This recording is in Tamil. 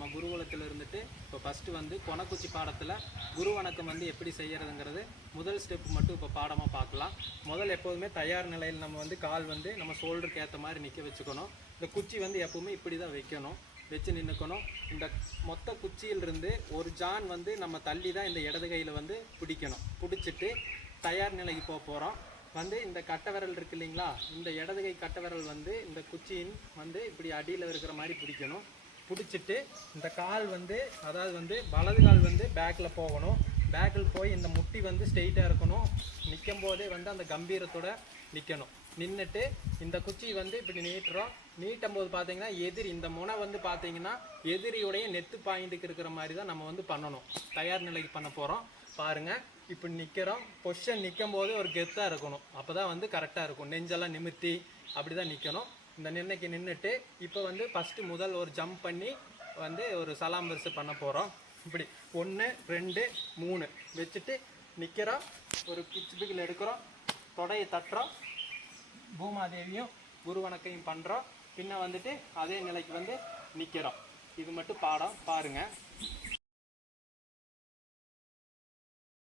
நம்ம குருகுலத்தில் இருந்துட்டு இப்போ ஃபஸ்ட்டு வந்து கொனக்குச்சி பாடத்தில் குரு வணக்கம் வந்து எப்படி செய்கிறதுங்கிறது முதல் ஸ்டெப் மட்டும் இப்போ பாடமாக பார்க்கலாம். முதல் எப்போதுமே தயார் நிலையில் நம்ம வந்து கால் வந்து நம்ம ஷோல்டருக்கு ஏற்ற மாதிரி நிற்க வச்சுக்கணும். இந்த குச்சி வந்து எப்போவுமே இப்படி தான் வைக்கணும், வச்சு நின்றுக்கணும். இந்த மொத்த குச்சியிலிருந்து ஒரு ஜான் வந்து நம்ம தள்ளி தான் இந்த இடது கையில் வந்து பிடிக்கணும். பிடிச்சிட்டு தயார் நிலைக்கு போக போகிறோம். வந்து இந்த கட்டை விரல் இருக்கு இல்லைங்களா, இந்த இடது கை கட்டை விரல் வந்து இந்த குச்சியின் வந்து இப்படி அடியில் இருக்கிற மாதிரி பிடிக்கணும். பிடிச்சிட்டு இந்த கால் வந்து அதாவது வந்து வலது கால் வந்து பேக்கில் போகணும். பேக்கில் போய் இந்த முட்டி வந்து ஸ்ட்ரெயிட்டாக இருக்கணும். நிற்கும் போதே வந்து அந்த கம்பீரத்தோட நிற்கணும். நின்றுட்டு இந்த குச்சி வந்து இப்படி நீட்டுறோம். நீட்டும் போது பார்த்தீங்கன்னா இந்த முனை வந்து பார்த்தீங்கன்னா எதிரியுடைய நெத்து பாயிண்ட்டுக்கு இருக்கிற மாதிரி தான் நம்ம வந்து பண்ணணும். தயார் நிலைக்கு பண்ண போகிறோம் பாருங்கள். இப்படி நிற்கிறோம். பொசிஷன் நிற்கும் போது ஒரு கெத்தாக இருக்கணும். அப்போ தான் வந்து கரெக்டாக இருக்கும். நெஞ்செல்லாம் நிமித்தி அப்படி தான் நிற்கணும். இந்த நின்றுட்டு இப்போ வந்து ஃபஸ்ட்டு முதல் ஒரு ஜம்ப் பண்ணி வந்து ஒரு சலாம் வரிசை பண்ண போகிறோம். இப்படி 1 2 3 வச்சுட்டு நிற்கிறோம். ஒரு பிச்சுபிக்கில் எடுக்கிறோம், தொடையை தட்டுறோம், பூமாதேவியும் குரு வணக்கையும் பண்ணுறோம். பின்ன வந்துட்டு அதே நிலைக்கு வந்து நிற்கிறோம். இது மட்டும் பாடம் பாருங்கள்.